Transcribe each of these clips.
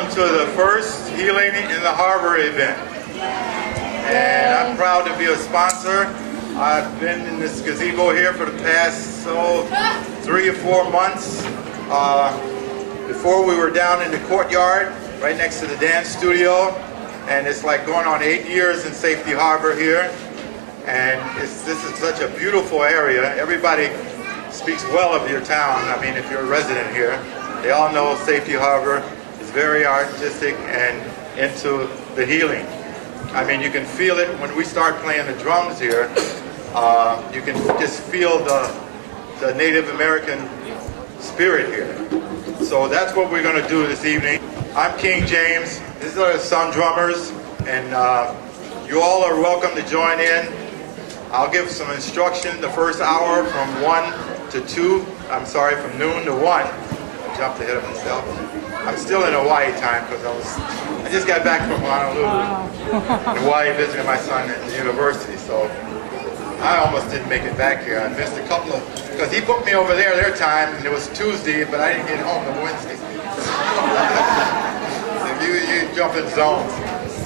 welcome to the first Healing in the Harbor event. And I'm proud to be a sponsor. I've been in this gazebo here for the past 3 or 4 months. Before we were down in the courtyard right next to the dance studio, and it's like going on 8 years in Safety Harbor here. And this is such a beautiful area. Everybody speaks well of your town. I mean, if you're a resident here, they all know Safety Harbor is very artistic and into the healing. I mean, you can feel it when we start playing the drums here. You can just feel the Native American spirit here. So that's what we're going to do this evening. I'm King James. These are the Sundrummers, and you all are welcome to join in. I'll give some instruction the first hour from 1 to 2. I'm sorry, from noon to 1. I jumped ahead of myself. I'm still in Hawaii time because I just got back from Honolulu, Hawaii, visiting my son at the university. So I almost didn't make it back here. I missed a couple of, because he booked me over there their time, and it was Tuesday, but I didn't get home till Wednesday. You jump in zones.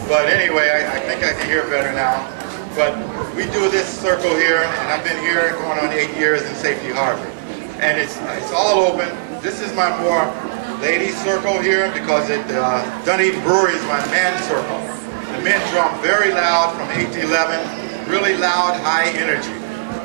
But anyway, I think I can hear better now. But we do this circle here, and I've been here going on 8 years in Safety Harbor. And it's all open. This is my more ladies circle here because Dunedin Brewery is my men's circle. The men drum very loud from 8 to 11, really loud, high energy.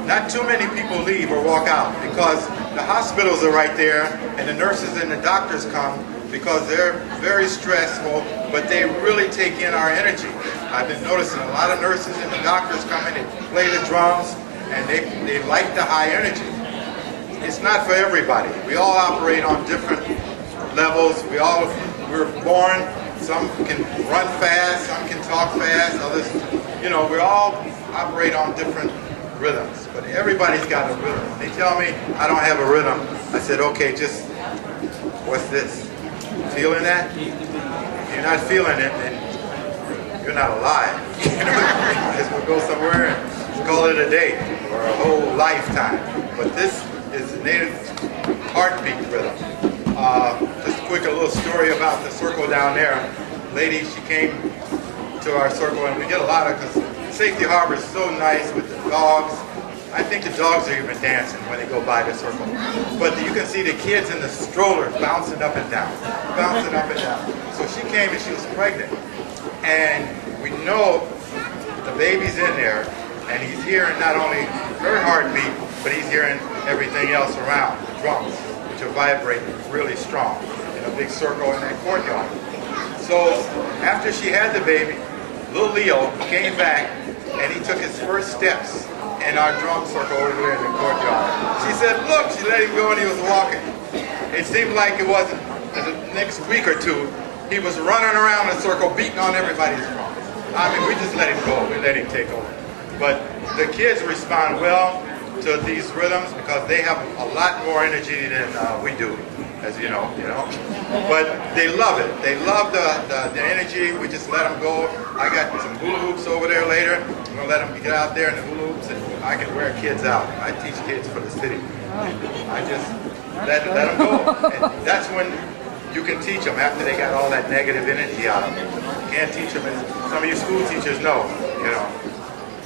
Not too many people leave or walk out because the hospitals are right there and the nurses and the doctors come because they're very stressful, but they really take in our energy. I've been noticing a lot of nurses and the doctors come in and play the drums, and they like the high energy. It's not for everybody. We all operate on different levels. We're born, some can run fast, some can talk fast, others, we all operate on different rhythms, but everybody's got a rhythm. They tell me I don't have a rhythm. I said, okay, just, what's this? Feeling that? If you're not feeling it, then you're not alive. Might as well go somewhere and call it a day or a whole lifetime. But this is the native heartbeat rhythm. Just a little story about the circle down there. Lady, she came to our circle, and we get a lot of, because Safety Harbor is so nice with the dogs. I think the dogs are even dancing when they go by the circle. But you can see the kids in the strollers bouncing up and down, bouncing up and down. So she came and she was pregnant. And we know the baby's in there, and he's hearing not only her heartbeat, but he's hearing everything else around, the drums, which are vibrating really strong in a big circle in that courtyard. So after she had the baby, little Leo came back, and he took his first steps in our drum circle over there in the courtyard. She said, look, she let him go and he was walking. It seemed like it wasn't, the next week or two, he was running around the circle beating on everybody's drums. I mean, we just let him go, we let him take over. But the kids respond well to these rhythms because they have a lot more energy than we do, as you know. But they love it. They love the energy. We just let them go. I got some hula hoops over there later. I'm gonna let them get out there in the hula hoops, and I can wear kids out. I teach kids for the city. I just let them go. And that's when you can teach them after they got all that negative energy out of them. You can't teach them, as some of you school teachers know.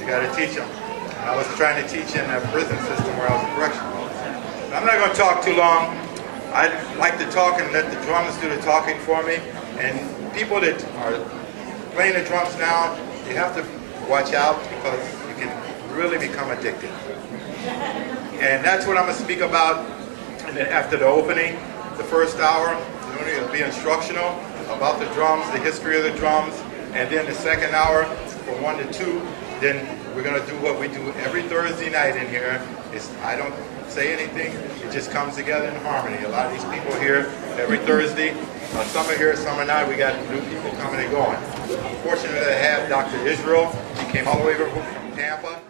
You got to teach them. I was trying to teach in a prison system where I was a correctional officer. I'm not going to talk too long. I like to talk and let the drums do the talking for me. And people that are playing the drums now, you have to watch out because you can really become addicted. And that's what I'm going to speak about after the opening, the first hour. It'll be instructional about the drums, the history of the drums, and then the second hour from 1 to 2, then we're going to do what we do every Thursday night in here. I don't say anything, it just comes together in harmony. A lot of these people here every Thursday, some are here, some are not. We got new people coming and going. Fortunately, I have Dr. Israel. He came all the way from Tampa.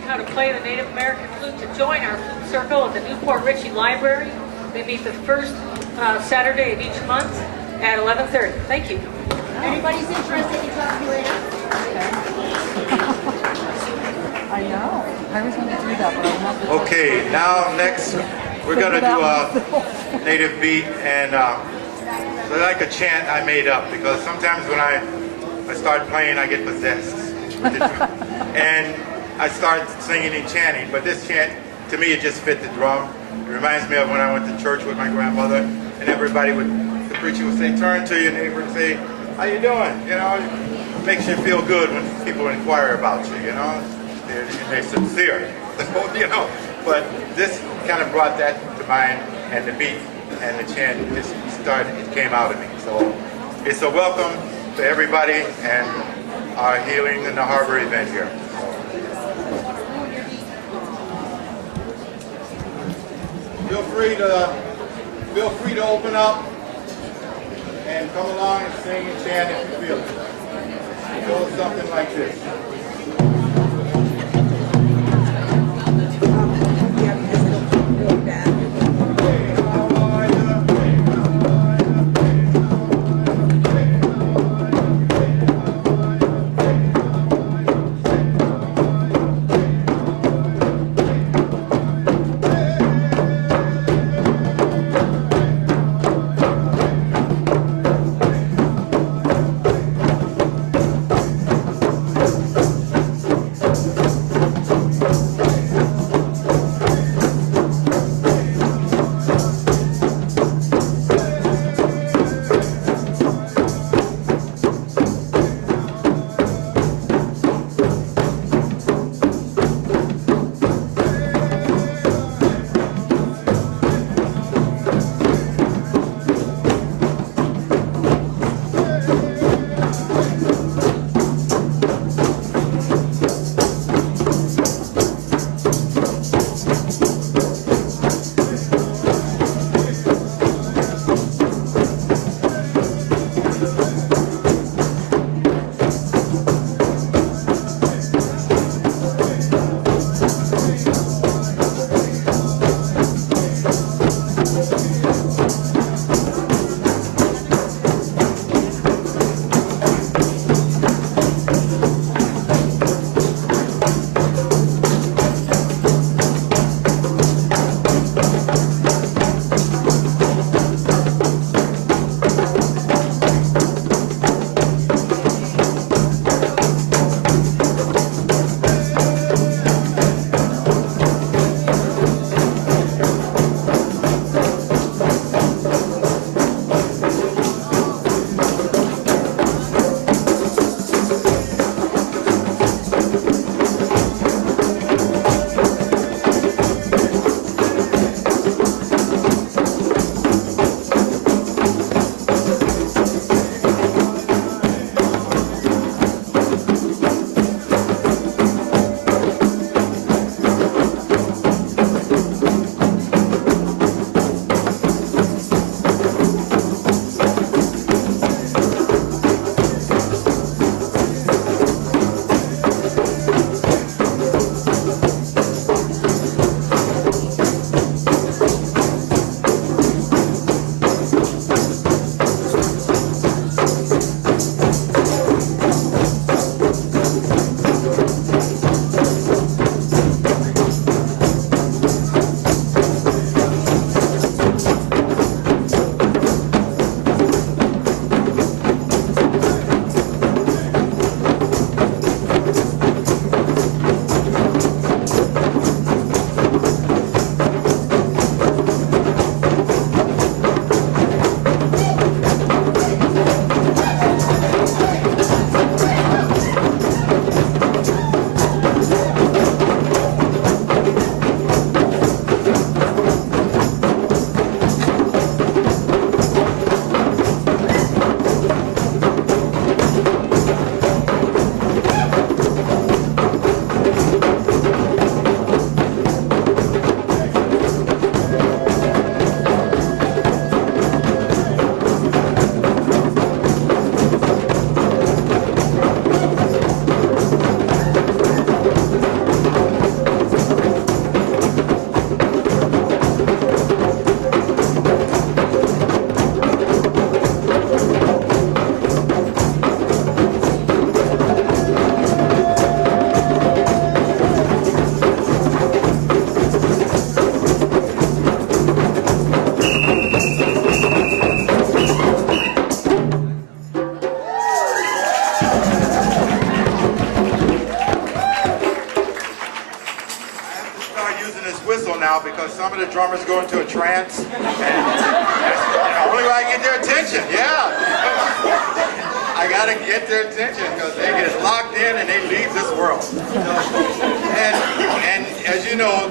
learning how to play the Native American flute to join our flute circle at the Newport Ritchie Library. They meet the first Saturday of each month at 11:30. Thank you. Anybody's interested in talking later? I know. I was going to do that, but I'm not. Okay, now next we're going to do a native beat, and so like a chant I made up, because sometimes when I start playing I get possessed with the and I start singing and chanting, but this chant, to me, it just fit the drum. It reminds me of when I went to church with my grandmother, and everybody the preacher would say, turn to your neighbor and say, how you doing? You know, it makes you feel good when people inquire about you, you know. They're sincere, you know. But this kind of brought that to mind, and the beat and the chant just started, it came out of me. So it's a welcome to everybody and our Healing in the Harbor event here. Feel free to open up and come along and sing and chant if you feel it. It goes something like this. now because some of the drummers go into a trance, and that's the only way I get their attention. Yeah, I gotta get their attention because they get locked in and they leave this world. And as you know,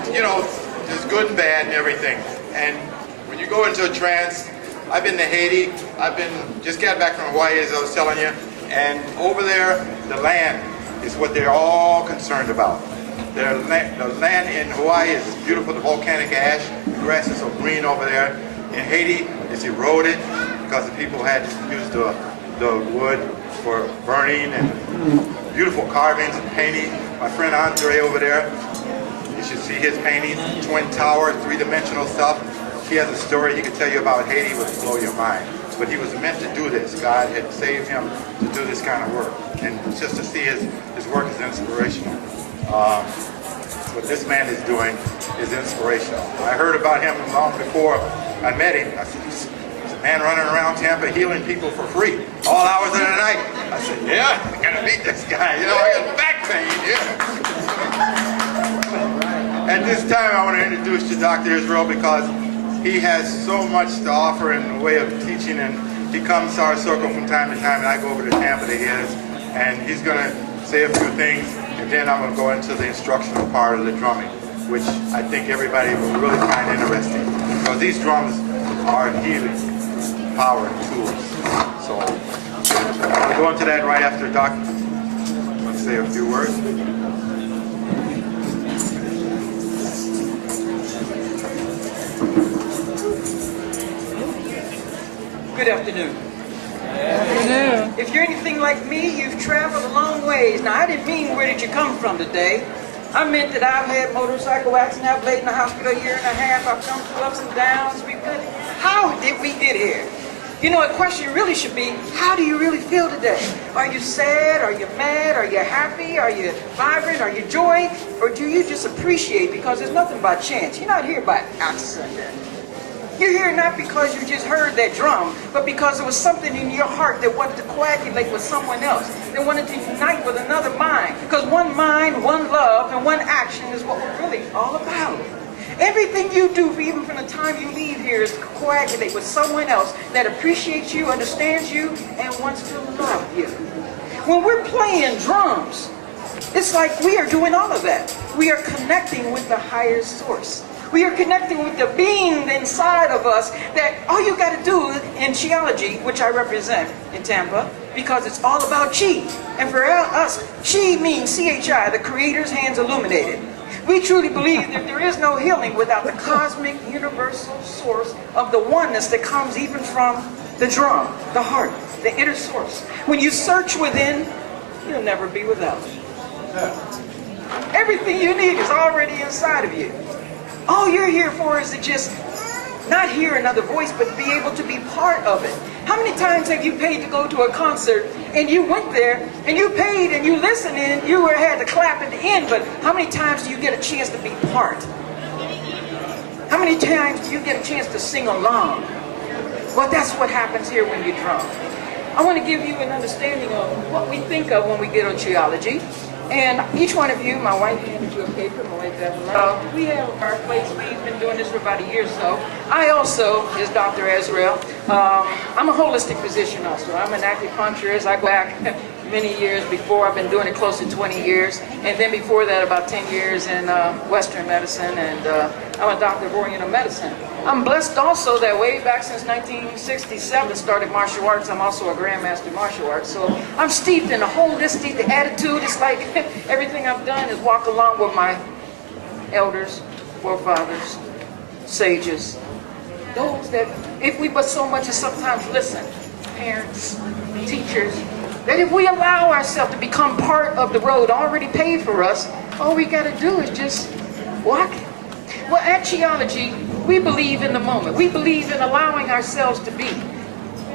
there's good and bad and everything. And when you go into a trance, I've been to Haiti. Just got back from Hawaii, as I was telling you, and over there, the land is what they're all concerned about. The land in Hawaii is beautiful, the volcanic ash. The grass is so green over there. In Haiti, it's eroded because the people had used the wood for burning and beautiful carvings and painting. My friend Andre over there, you should see his paintings, Twin Tower, three-dimensional stuff. He has a story he could tell you about Haiti, would blow your mind. But he was meant to do this. God had saved him to do this kind of work. And just to see his work is inspirational. What this man is doing is inspirational. I heard about him long before I met him. I said, he's a man running around Tampa healing people for free, all hours of the night. I said, yeah, I gotta meet this guy. I got back pain, yeah. At this time, I want to introduce you Dr. Israel because he has so much to offer in the way of teaching, and he comes to our circle from time to time, and I go over to Tampa to his, and he's going to say a few things, and then I'm going to go into the instructional part of the drumming, which I think everybody will really find interesting, because these drums are healing power and tools. So I'll go into that right after Doc. Let's say a few words. Good afternoon. Afternoon. If you're anything like me, you've traveled a long ways. Now, I didn't mean where did you come from today. I meant that I've had motorcycle accidents, I've laid in the hospital a year and a half, I've come through ups and downs. How did we get here? A question really should be, how do you really feel today? Are you sad? Are you mad? Are you happy? Are you vibrant? Are you joy? Or do you just appreciate because there's nothing by chance? You're not here by accident. You're here not because you just heard that drum, but because there was something in your heart that wanted to coagulate with someone else, that wanted to unite with another mind. Because one mind, one love, and one action is what we're really all about. Everything you do, even from the time you leave here, is to coagulate with someone else that appreciates you, understands you, and wants to love you. When we're playing drums, it's like we are doing all of that. We are connecting with the higher source. We are connecting with the being inside of us that all you got to do in Chiology, which I represent in Tampa, because it's all about Chi. And for us, Chi means CHI, the Creator's hands illuminated. We truly believe that there is no healing without the cosmic, universal source of the oneness that comes even from the drum, the heart, the inner source. When you search within, you'll never be without it. Everything you need is already inside of you. All you're here for is to just not hear another voice, but be able to be part of it. How many times have you paid to go to a concert and you went there and you paid and you listened and you had to clap at the end, but how many times do you get a chance to be part? How many times do you get a chance to sing along? Well, that's what happens here when you drum. I want to give you an understanding of what we think of when we get on Chiology. And each one of you, my wife handed you a paper, my wife Evelyn. We have our place, we've been doing this for about a year or so. I also, is Dr. Israel, I'm a holistic physician also. I'm an acupuncturist. I go back many years before. I've been doing it close to 20 years. And then before that, about 10 years in Western medicine. And I'm a doctor of Oriental medicine. I'm blessed also that way back since 1967, started martial arts. I'm also a grandmaster martial arts. So I'm steeped in the holistic, the attitude. It's like everything I've done is walk along with my elders, forefathers, sages. Those that, if we but so much as sometimes listen, parents, teachers, that if we allow ourselves to become part of the road already paved for us, all we got to do is just walk it. Well, at Chiology, we believe in the moment. We believe in allowing ourselves to be.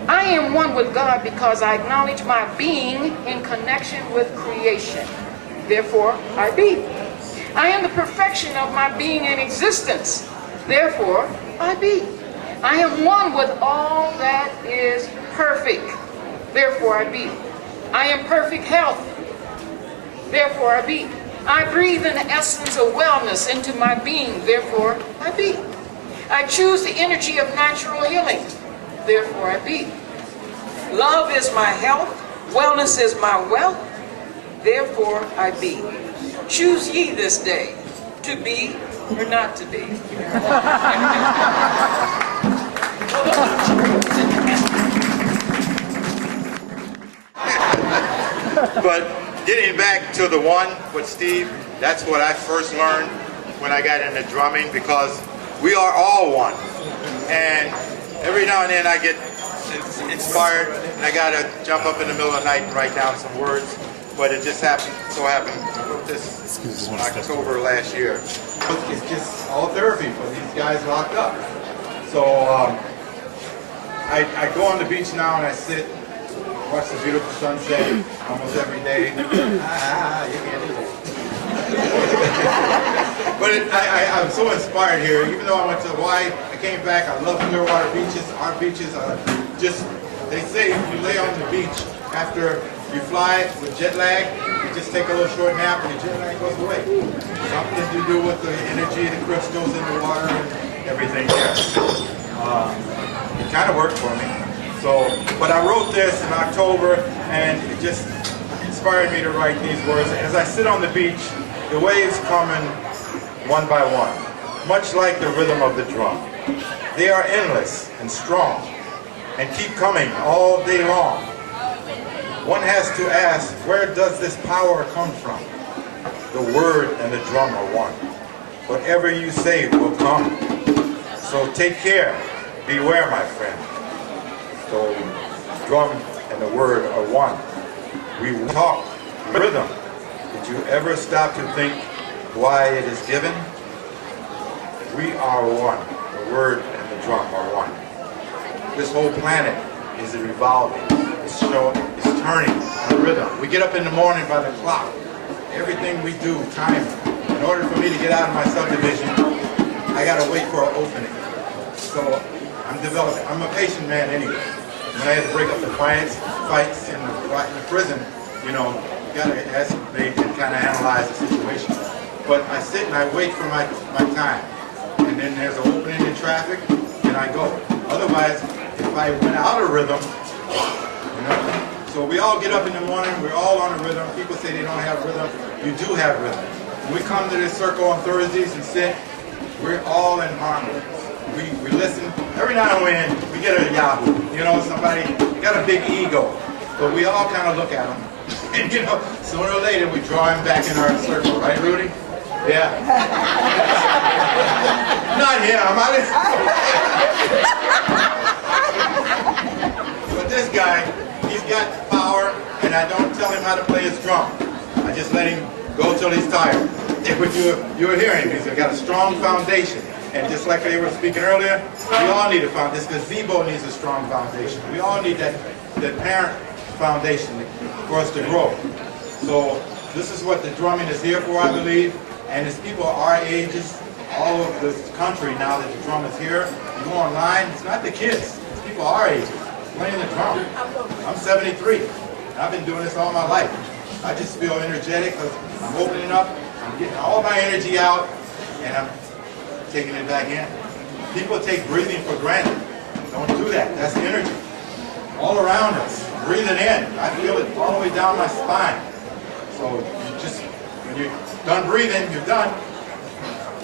I am one with God because I acknowledge my being in connection with creation. Therefore, I be. I am the perfection of my being in existence. Therefore, I be. I am one with all that is perfect. Therefore, I be. I am perfect health. Therefore, I be. I breathe in the essence of wellness into my being, therefore I be. I choose the energy of natural healing, therefore I be. Love is my health, wellness is my wealth, therefore I be. Choose ye this day to be or not to be. But getting back to the one with Steve, that's what I first learned when I got into drumming, because we are all one. And every now and then I get inspired and I gotta jump up in the middle of the night and write down some words. But it just happened. I wrote this October last year. It's just all therapy for these guys locked up. So I go on the beach now and I sit, watch the beautiful sunset almost every day. You can't do that. But I'm so inspired here. Even though I went to Hawaii, I came back. I love Clearwater beaches. Our beaches are just, they say if you lay on the beach after you fly with jet lag, you just take a little short nap and the jet lag goes away. Something to do with the energy, the crystals in the water and everything there. It kind of worked for me. So, but I wrote this in October and it just inspired me to write these words. As I sit on the beach, the waves come in one by one, much like the rhythm of the drum. They are endless and strong and keep coming all day long. One has to ask, where does this power come from? The word and the drum are one. Whatever you say will come. So take care, beware my friend. So drum and the word are one. We talk rhythm. Did you ever stop to think why it is given? We are one. The word and the drum are one. This whole planet is revolving. It's turning on rhythm. We get up in the morning by the clock. Everything we do, time. In order for me to get out of my subdivision, I gotta wait for an opening. So I'm developing. I'm a patient man anyway. When I had to break up the fights in the prison, you know, you gotta estimate and kind of analyze the situation. But I sit and I wait for my time. And then there's an opening in traffic, and I go. Otherwise, if I went out of rhythm, you know. So we all get up in the morning, we're all on a rhythm. People say they don't have rhythm. You do have rhythm. When we come to this circle on Thursdays and sit, we're all in harmony. We listen. Every now and then, we get a yahoo. You know, somebody got a big ego. But we all kind of look at them. And, you know, sooner or later, we draw him back in our circle. Right, Rudy? Yeah. Not him. But this guy, he's got power, and I don't tell him how to play his drum. I just let him go till he's tired. If you were hearing, he's got a strong foundation. And just like they were speaking earlier, we all need a foundation, because Zebo needs a strong foundation. We all need that parent foundation for us to grow. So this is what the drumming is here for, I believe. And it's people our ages, all over this country now that the drum is here. You go online, it's not the kids, it's people our ages playing the drum. I'm 73, and I've been doing this all my life. I just feel energetic because I'm opening up, I'm getting all my energy out, and I'm taking it back in. People take breathing for granted. Don't do that, that's energy. All around us, breathing in. I feel it all the way down my spine. So you just, when you're done breathing, you're done.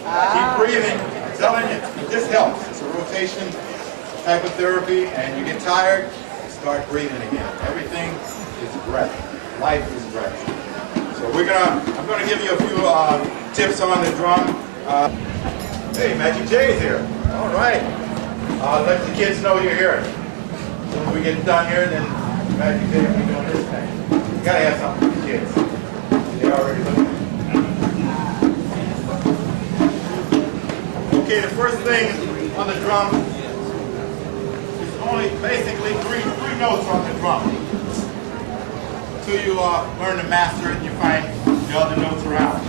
Keep breathing. I'm telling you, this helps. It's a rotation type of therapy, and you get tired, you start breathing again. Everything is breath. Life is breath. So I'm gonna give you a few tips on the drum. Hey, Magic Jay's here. All right. Let the kids know you're here. So when we get done here, then Magic Jay will be doing this thing. You gotta have something for the kids. They already looking. Okay, the first thing on the drum is only basically three notes on the drum. Until you learn to master it and you find the other notes around.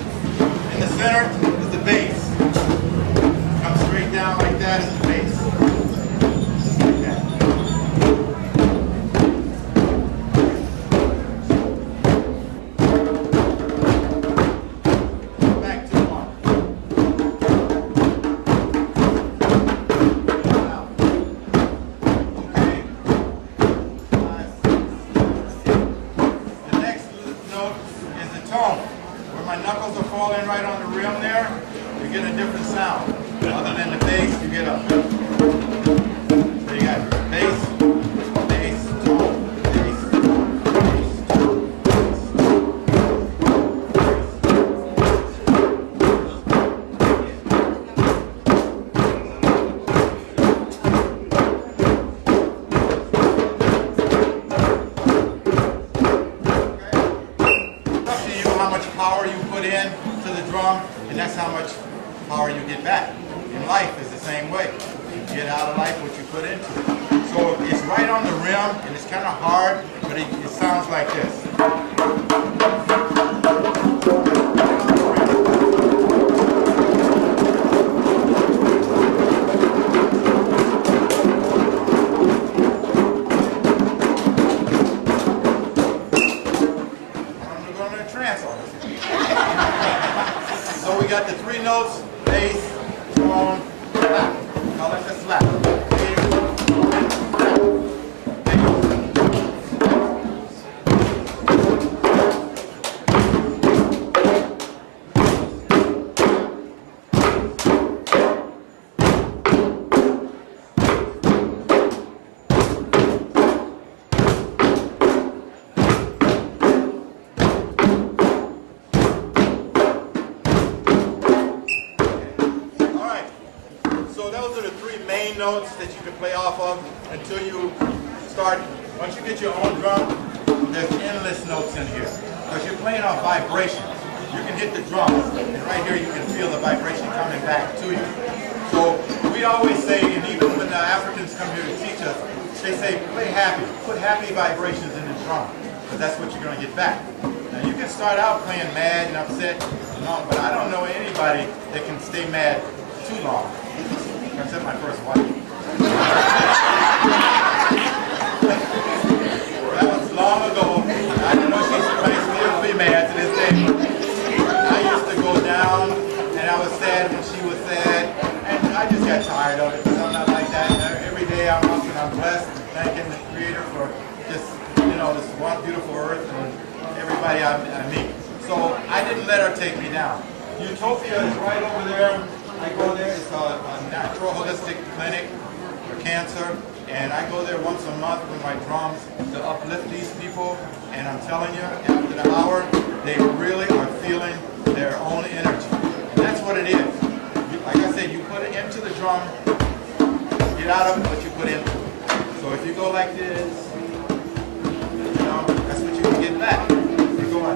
In the center is the bass. Come straight down like that is the bass. Like that. go in right on the rim there, you get a different sound. Other than the bass, you get a. So you got bass, bass, tone, bass, bass, tone, up to you how much power you put in to the drum, and that's how much power you get back. In life is the same way. You get out of life what you put into it. So it's right on the rim, and it's kind of hard, but it sounds like this. I'm going to trance on this. So we got the three notes, bass, tone, slap. Call it the slap. Those are the three main notes that you can play off of until you start. Once you get your own drum, there's endless notes in here. Because you're playing off vibrations. You can hit the drums, and right here you can feel the vibration coming back to you. So we always say, and even when the Africans come here to teach us, they say play happy. Put happy vibrations in the drum, because that's what you're going to get back. Now you can start out playing mad and upset, and all, but I don't know anybody that can stay mad too long. Except my first wife. That was long ago. I didn't know she might still be mad to this day. I used to go down, and I was sad when she was sad, and I just got tired of it because I'm not like that. Every day I'm up and I'm blessed, thanking the Creator for just, this one beautiful earth and everybody I meet. So I didn't let her take me down. Utopia is right over there. I go there, it's a natural holistic clinic for cancer, and I go there once a month with my drums to uplift these people, and I'm telling you, after the hour, they really are feeling their own energy. And that's what it is. Like I said, you put it into the drum, get out of it what you put into it. So if you go like this, that's what you can get back. You go on.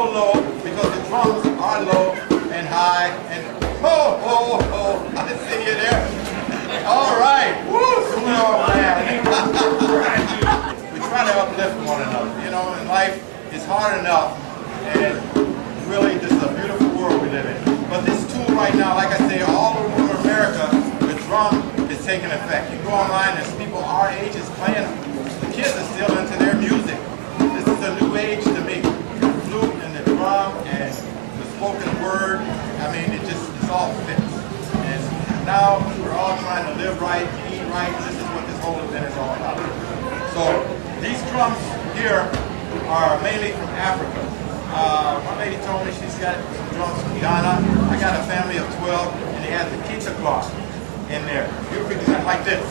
Low because the drums are low and high and I see you there. All right, woo, man. We try to uplift one another. In life it's hard enough, and really this is a beautiful world we live in. But this tool right now, like I say, all over America, the drum is taking effect. You go online, there's people our age is playing. The kids are still into their music. This is a new age to me. And the spoken word, I mean, it's all fits. And now we're all trying to live right, eat right. This is what this whole event is all about. So these drums here are mainly from Africa. One lady told me she's got some drums from Ghana. I got a family of 12, and they had the kita cloth in there. You present like this,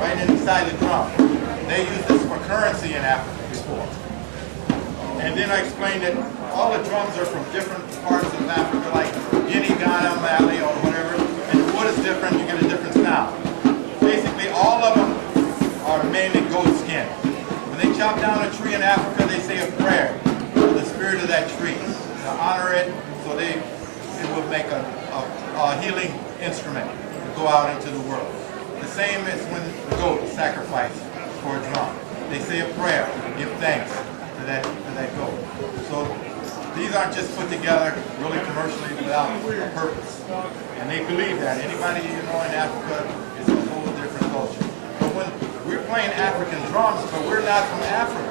right inside the drum. They use this for currency in Africa before. And then I explained that all the drums are from different parts of Africa, like Guinea, Ghana, Mali, or whatever. And the wood is different, you get a different sound. Basically, all of them are mainly goat skin. When they chop down a tree in Africa, they say a prayer for the spirit of that tree, to honor it, so it will make a healing instrument to go out into the world. The same as when the goat is sacrificed for a drum. They say a prayer, give thanks to that goat. So these aren't just put together really commercially without purpose. And they believe that. Anybody in Africa is a whole different culture. But when we're playing African drums, but we're not from Africa.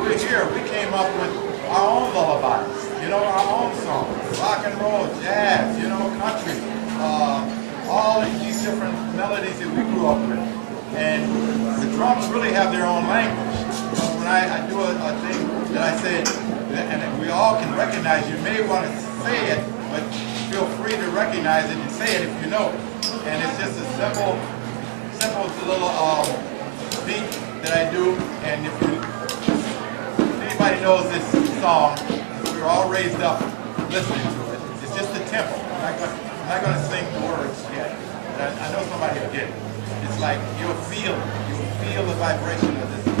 We're here. We came up with our own lullabies, our own songs, rock and roll, jazz, country, all these different melodies that we grew up with. And the drums really have their own language. when I do a thing that I say, and we all can recognize, you may want to say it, but feel free to recognize it and say it if you know. And it's just a simple little beat that I do. And if anybody knows this song, we were all raised up listening to it. It's just the tempo. I'm not going to sing the words yet. But I know somebody will get it. It's like you'll feel the vibration of this rhythm.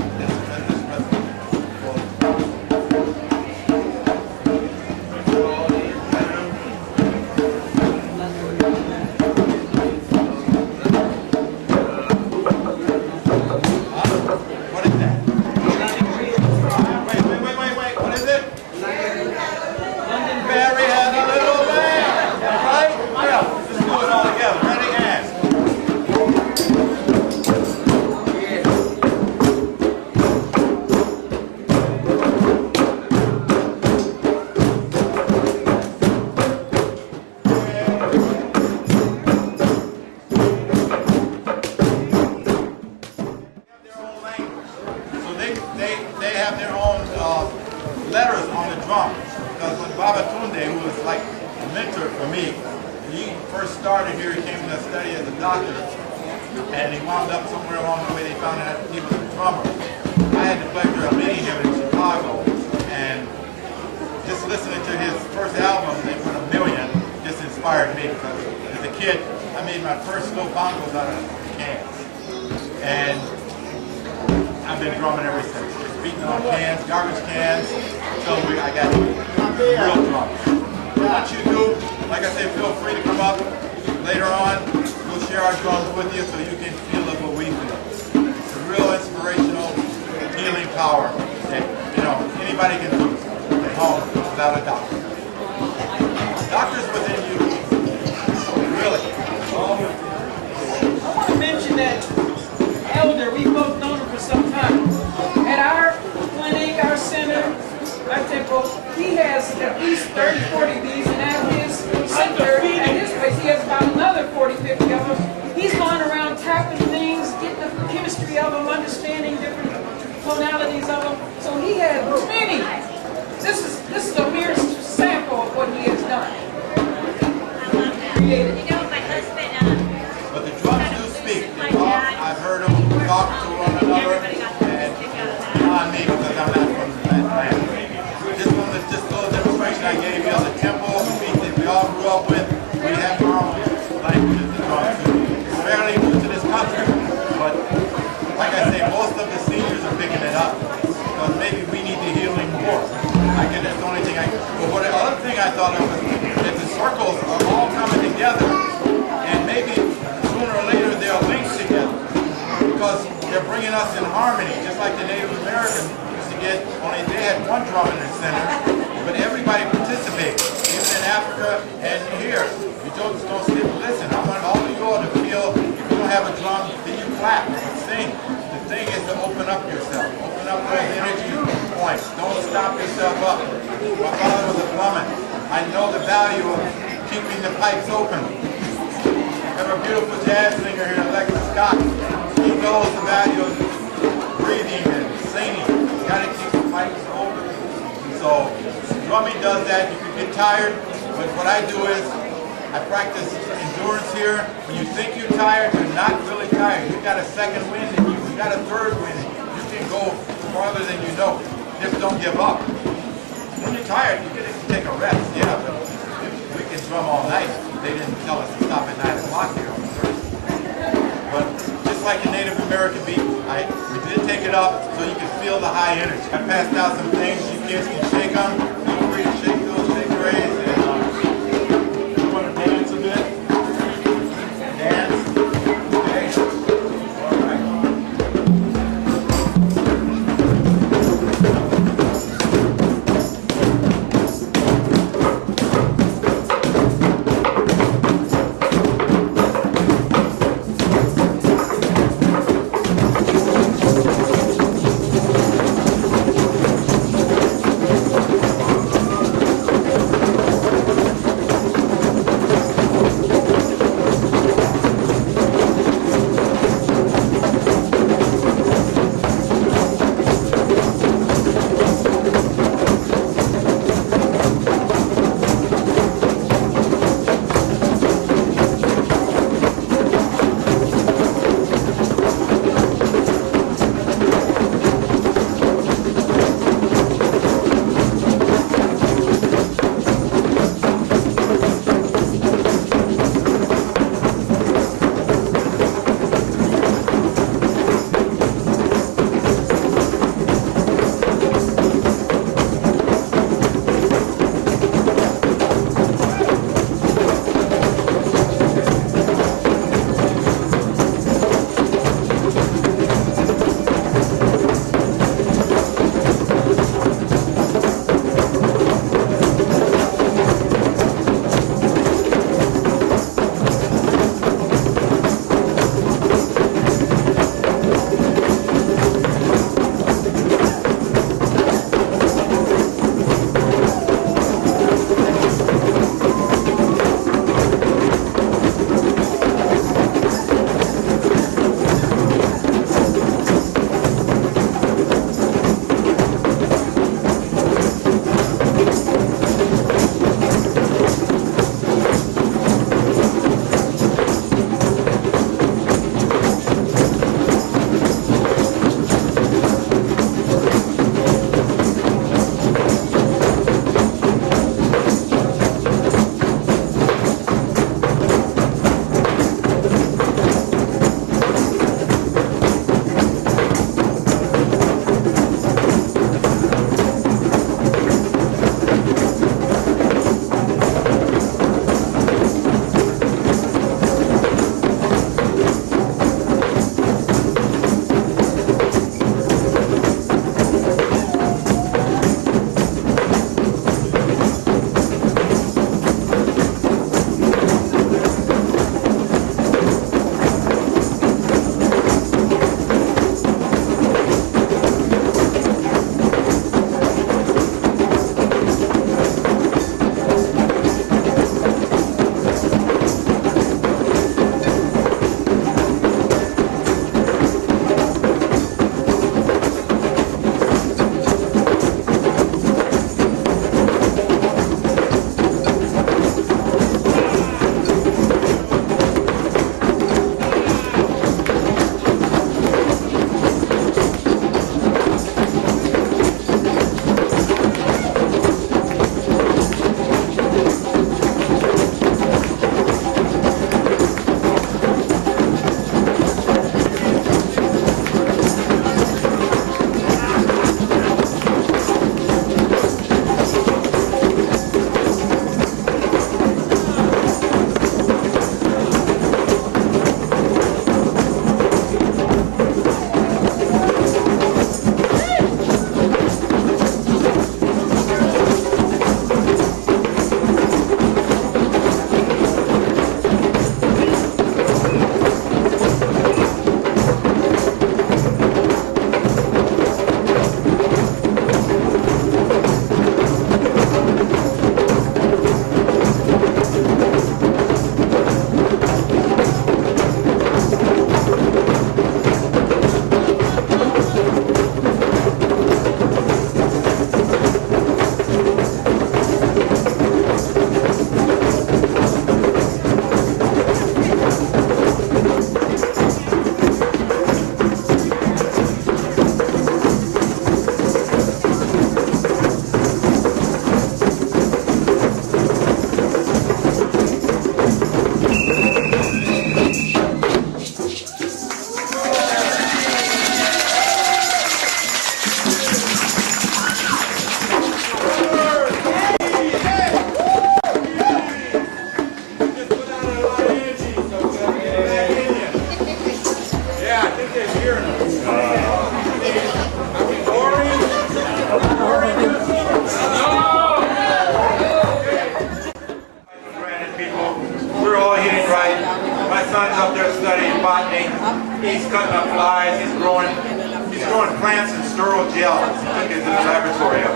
What is that? Wait. What is it? London Barry had a little lamb. Right? Yeah. Let's do it all together. Ready? And. They have their own letters on the drum. Because when Baba Tunde, who was like a mentor for me, he first started here, he came to study as a doctor, and he wound up somewhere along the way, they found out he was a drummer. I had the pleasure of meeting him in Chicago, and just listening to his first album, They Went a Million, just inspired me, because as a kid, I made my first little bongos out of cans. And I've been drumming ever since. Beating on cans, garbage cans, until I got real drums. Once you do, like I said, feel free to come up later on. We'll share our drums with you so you can feel of what we feel. It's a real inspirational, healing power that anybody can do at home without a doctor. Doctors within you, really. I want to mention that elder, we both known him for some time. At our clinic, our center, our temple, he has at least 30, 40 of these, and at his center, at his place, he has about another 40, 50 of them. He's going around tapping things, getting the chemistry of them, understanding different tonalities of them. So he had many. This is a mere sample of what he has done. Created. You know, my husband, But the drums do speak. They talk. I've heard them talk to one another, and beyond me because I'm not from that land. Just a little demonstration I gave you of the tempo, the beat that we all grew up with. We have our own language, the drums. It's fairly new to this country, but like I say, most of the seniors are picking it up because maybe we need the healing more. That's the only thing but the other thing I thought of was that the circles are all coming together, and maybe sooner or later they'll link together because they're bringing us in harmony, just like the Native Americans used to get, only they had one drum in the center, but everybody participated, even in Africa and here. You don't sit and listen. I want all of you all to feel, if you don't have a drum, then you clap and sing. The thing is to open up yourself, open up those energy points. Don't stop yourself up. My father was a plumber. I know the value of keeping the pipes open. We have a beautiful jazz singer here, Alexis Scott. He knows the value of breathing and singing. You got to keep the pipes open. So drumming does that. You can get tired, but what I do is I practice endurance here. When you think you're tired, you're not really tired. You got a second wind in you. You got a third wind in you. You can go farther than you know. Just don't give up. When you're tired, you can take a rest. Yeah, but we can drum all night. They didn't tell us to stop at 9 o'clock here on Thursday. But just like the Native American beat, we did take it up so you can feel the high energy. I passed out some things. You kids can shake them. Feel free to shake those, shake your rays. And you want to dance a bit? Dance. Okay. All right.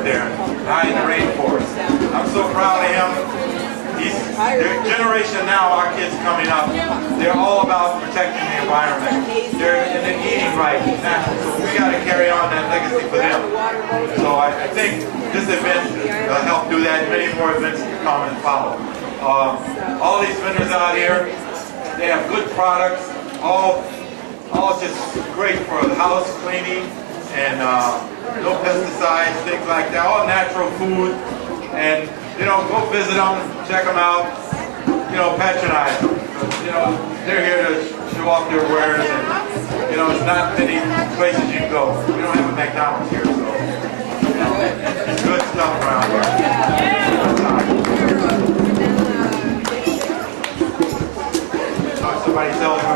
there, high in the rainforest. I'm so proud of him. Their generation now, our kids coming up, they're all about protecting the environment. They're eating right, natural. So we got to carry on that legacy for them. So I think this event will help do that. Many more events to come and follow. All these vendors out here, they have good products, all just great for the house cleaning and no pesticides, things like that, all natural food. And you know, go visit them, check them out, you know, patronize them. You know, they're here to show off their wares, and you know, it's not many places you can go. We don't have a McDonald's here, so you know, good stuff around here. Somebody tells me,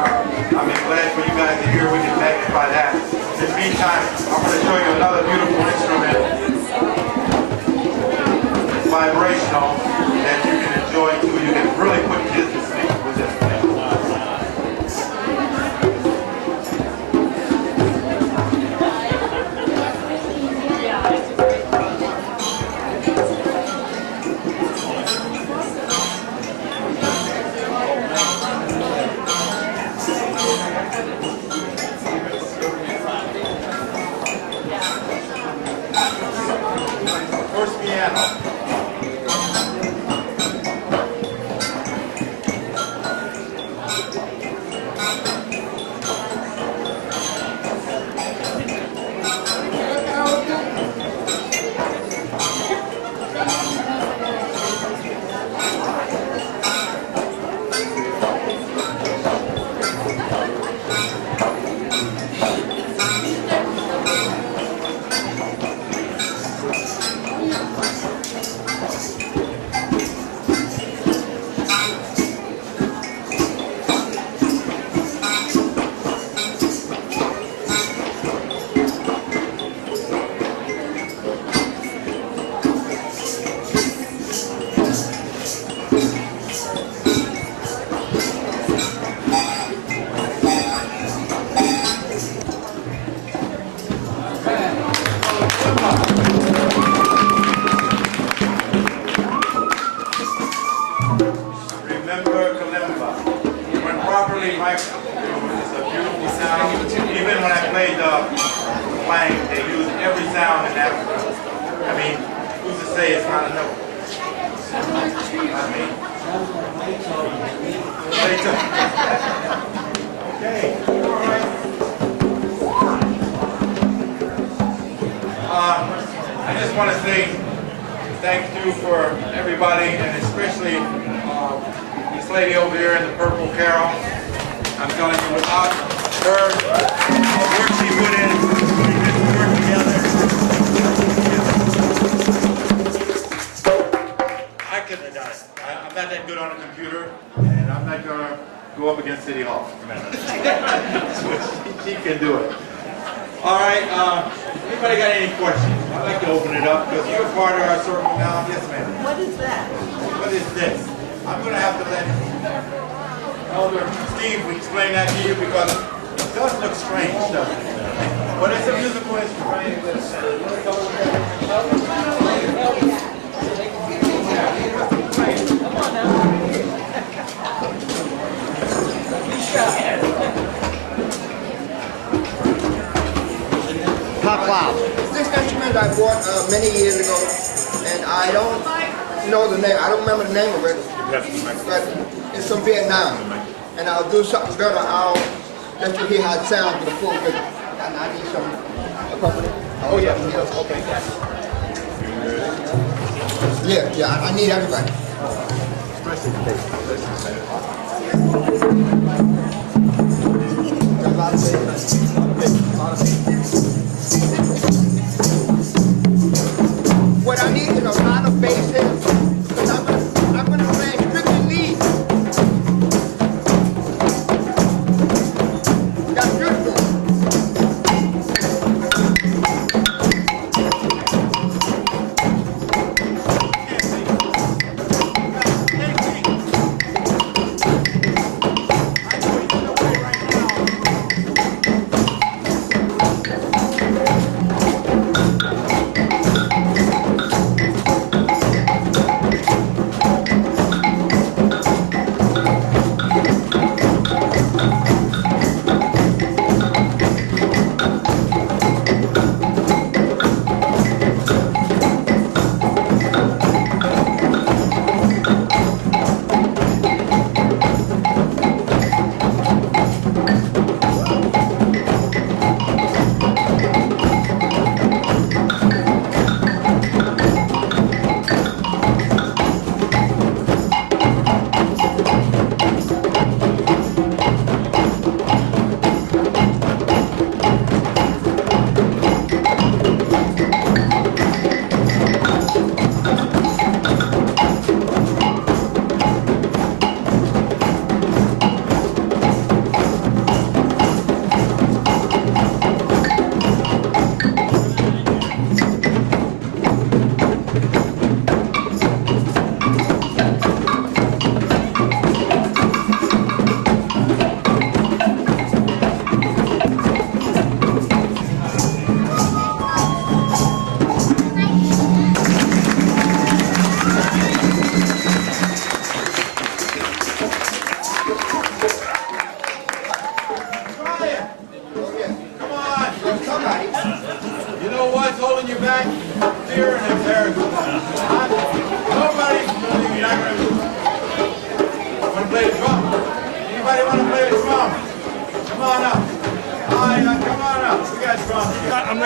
I'm glad for you guys to hear, we can magnify that. In the meantime, I'm going to show you another beautiful instrument, vibrational, that you can enjoy too. You can really put kids to sleep with this thing. First piano. I just want to say thank you for everybody, and especially this lady over here in the purple carol. I'm telling you, without her, work she put in, putting this work together, I couldn't have done it. I'm not that good on a computer, and I'm not going to go up against City Hall. She can do it. All right, anybody got any questions? I'd like to open it up because you're part of our circle now. Yes, ma'am. What is that? What is this? I'm going to have to let Elder Steve explain that to you because it does look strange, doesn't it? But it's a musical instrument. Come on now. This instrument I bought many years ago, and I don't know the name. I don't remember the name of it, but it's from Vietnam. And I'll do something better. I'll let you hear how it sounds with the full figure. And I need some accompaniment. Oh yeah, okay. Yeah, I need everybody. What I need is a lot of basses, because I'm going to play strictly lead. That's beautiful.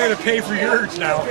gonna pay for yours now.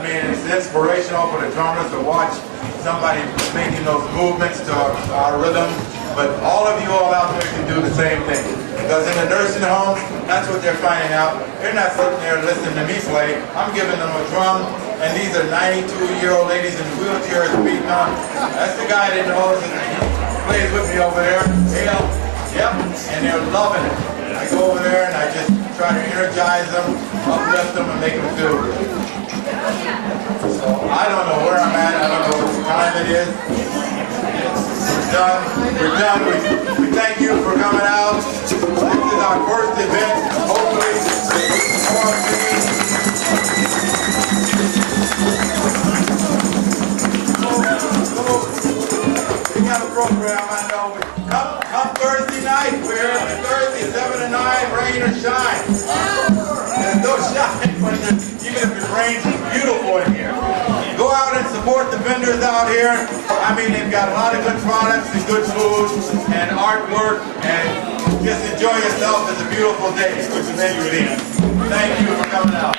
I mean, it's inspirational for the drummers to watch somebody making those movements to our rhythm. But all of you all out there can do the same thing. Because in the nursing homes, that's what they're finding out. They're not sitting there listening to me play. I'm giving them a drum, and these are 92-year-old ladies in wheelchairs beating on. That's the guy that knows and he plays with me over there. Yep, and they're loving it. I go over there and I just try to energize them, uplift them, and make them feel good. So I don't know where I'm at. I don't know what time it is. We're done. We're done. We thank you for coming out. This is our first event. Hopefully, more things. We got a program, I know. Come Thursday night. We're here Thursday, 7 to 9, rain or shine. There's no shine, but even if it rains, it's beautiful in here. Go out and support the vendors out here. I mean, they've got a lot of good products and good food and artwork, and just enjoy yourself. It's a beautiful day. It's good to see you again. Thank you for coming out.